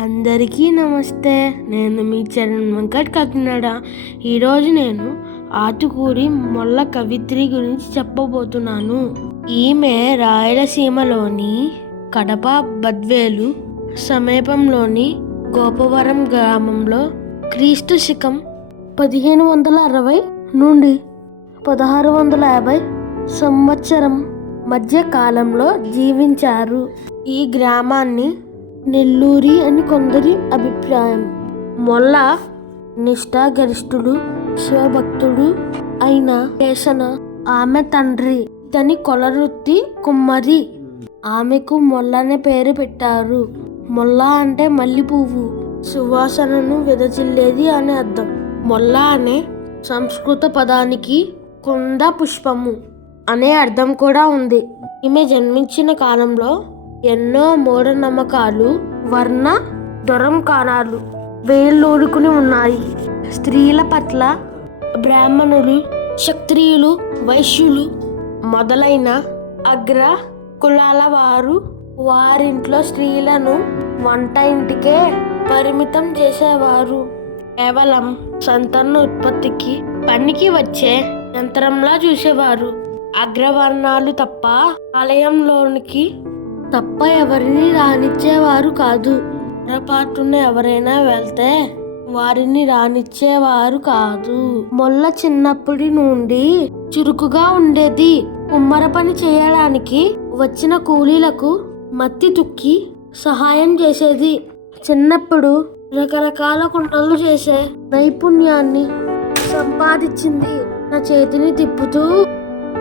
అందరికీ నమస్తే. నేను మీ చరణ్ వెంకట్ కాకినాడ. ఈరోజు నేను ఆతుకూరి మొల్ల కవిత్రి గురించి చెప్పబోతున్నాను. ఈమె రాయలసీమలోని కడప బద్వేలు సమీపంలోని గోపవరం గ్రామంలో క్రీస్తు శకం పదిహేను వందల అరవై నుండి పదహారు వందల యాభై సంవత్సరం మధ్య కాలంలో జీవించారు. ఈ గ్రామాన్ని నెల్లూరి అని కొందరి అభిప్రాయం. మొల్ల నిష్ఠాగరిష్ఠుడు శివభక్తుడు అయిన కేశన ఆమె తండ్రి. ఇతని కొలవృత్తి కుమ్మరి. ఆమెకు మొల్ల అనే పేరు పెట్టారు. మొల్ల అంటే మల్లి పువ్వు సువాసనను వెదజిల్లేది అని అర్థం. మొల్ల అనే సంస్కృత పదానికి కొండ పుష్పము అనే అర్థం కూడా ఉంది. ఈమె జన్మించిన కాలంలో ఎన్నో మూఢనమ్మకాలు వర్ణ దొరంకాణాలు వేళ్ళూరుకుని ఉన్నాయి. స్త్రీల పట్ల బ్రాహ్మణులు క్షత్రియులు వైశ్యులు మొదలైన అగ్ర కులాల వారు వారింట్లో స్త్రీలను వంట ఇంటికే పరిమితం చేసేవారు. కేవలం సంతాన ఉత్పత్తికి పనికి వచ్చే యంత్రంలా చూసేవారు. అగ్రవర్ణాలు తప్ప ఆలయంలోనికి తప్ప ఎవరిని రానిచ్చేవారు కాదు. పొరపాటున ఎవరైనా వెళ్తే వారిని రానిచ్చేవారు కాదు. మొల్ల చిన్నప్పటి నుండి చురుకుగా ఉండేది. కుమ్మర పని చేయడానికి వచ్చిన కూలీలకు మత్తి తుక్కి సహాయం చేసేది. చిన్నప్పుడు రకరకాల కుండలు చేసే నైపుణ్యాన్ని సంపాదించింది. నా చేతిని తిప్పుతూ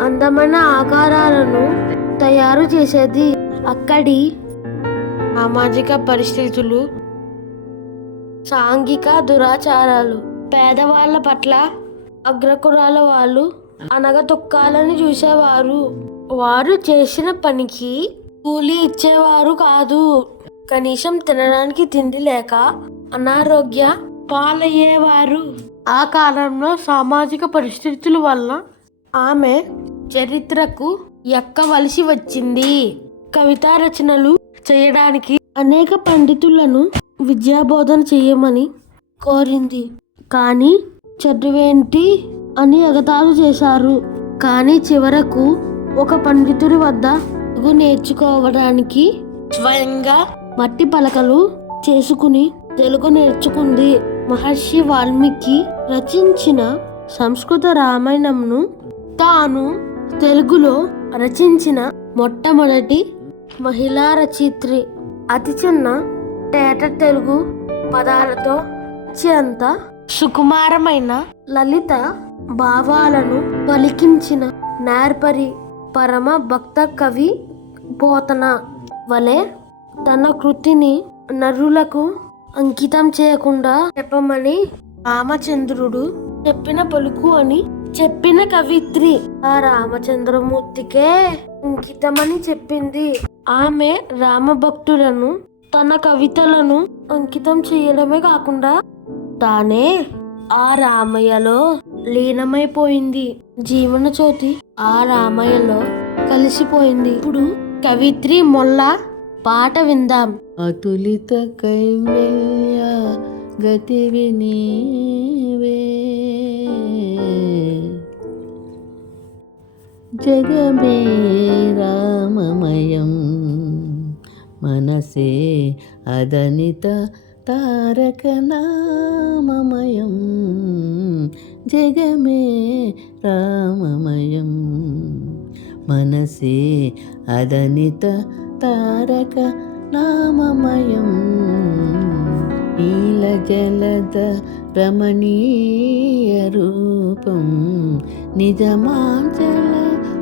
అందమైన ఆకారాలను తయారు చేసేది. అక్కడి సామాజిక పరిస్థితులు సాంఘిక దురాచారాలు పేదవాళ్ళ పట్ల అగ్రకురాల వాళ్ళు అనగతొక్కాలని చూసేవారు. వారు చేసిన పనికి కూలి ఇచ్చేవారు కాదు. కనీసం తినడానికి తిండి లేక అనారోగ్య పాలయ్యేవారు. ఆ కాలంలో సామాజిక పరిస్థితుల వల్ల ఆమె చరిత్రకు ఎక్కవలసి వచ్చింది. కవితా రచనలు చేయడానికి అనేక పండితులను విద్యాబోధన చేయమని కోరింది. కానీ చదువేంటి అని ఎగతాలు చేశారు. కానీ చివరకు ఒక పండితుడి వద్ద తెలుగు నేర్చుకోవడానికి స్వయంగా మట్టి పలకలు చేసుకుని తెలుగు నేర్చుకుంది. మహర్షి వాల్మీకి రచించిన సంస్కృత రామాయణంను తాను తెలుగులో రచించిన మొట్టమొదటి మహిళా రచయిత్రి అతి చిన్న తేట తెలుగు పదాలతో అత్యంత సుకుమారమైన లలిత భావాలను పలికించిన నేర్పరి పరమ భక్త కవి పోతన వలె తన కృతిని నరులకు అంకితం చేయకుండా చెప్పమని రామచంద్రుడు చెప్పిన పలుకు అని చెప్పిన కవిత్రి ఆ రామచంద్రమూర్తికే అంకితమని చెప్పింది. ఆమె రామభక్తులను తన కవితలను అంకితం చేయడమే కాకుండా తానే ఆ రామయ్యలో లీనమైపోయింది. జీవన చోతి ఆ రామయ్యలో కలిసిపోయింది. ఇప్పుడు కవిత్రి మొల్ల పాట విందాం. అతులిత కైవల్య గతి వినీవే. జగమే రామమయం మనసే అదనిత తారక నామమయం జగమే రామమయం మనసే అదనిత తారక నామమయం నీలజలద రమణీయ రూపం. నిజమాంచల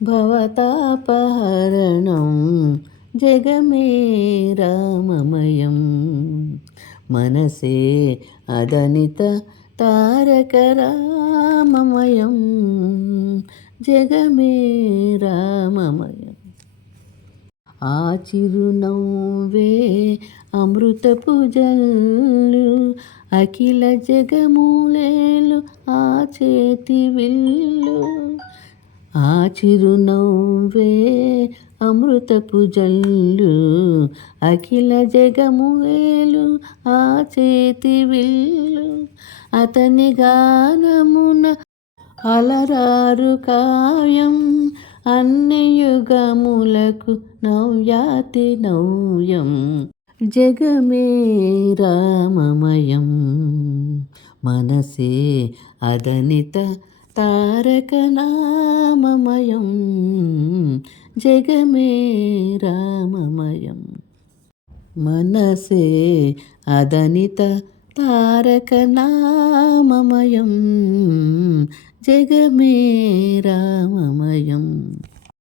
భవతాపహరణం జగమే రామమయం మనసే అదనిత తారక రామమయం జగమే రామమయం ఆ చిరునవ్వే అమృతపు జల్లు అఖిల జగమూలేలు ఆ చేతి విల్లు ఆ చిరునవ్వే అమృతపు జల్లు అఖిల జగమువేలు ఆ చేతి విల్లు. అతని గానమున అలరారు కాయం అన్ని యుగములకు నవ్యాతి నవ్యం. జగమే రామమయం. మనసే అదనిత తారక నామమయం జగమే రామమయం. మనసే అదనిత తారక నామమయం జగమే రామమయం.